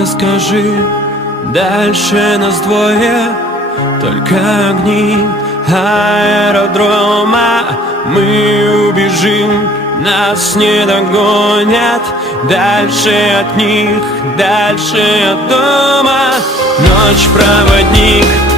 только скажи, дальше нас двое, только огни аэродрома. Мы убежим, нас не догонят, дальше от них, дальше от дома. Ночь проводник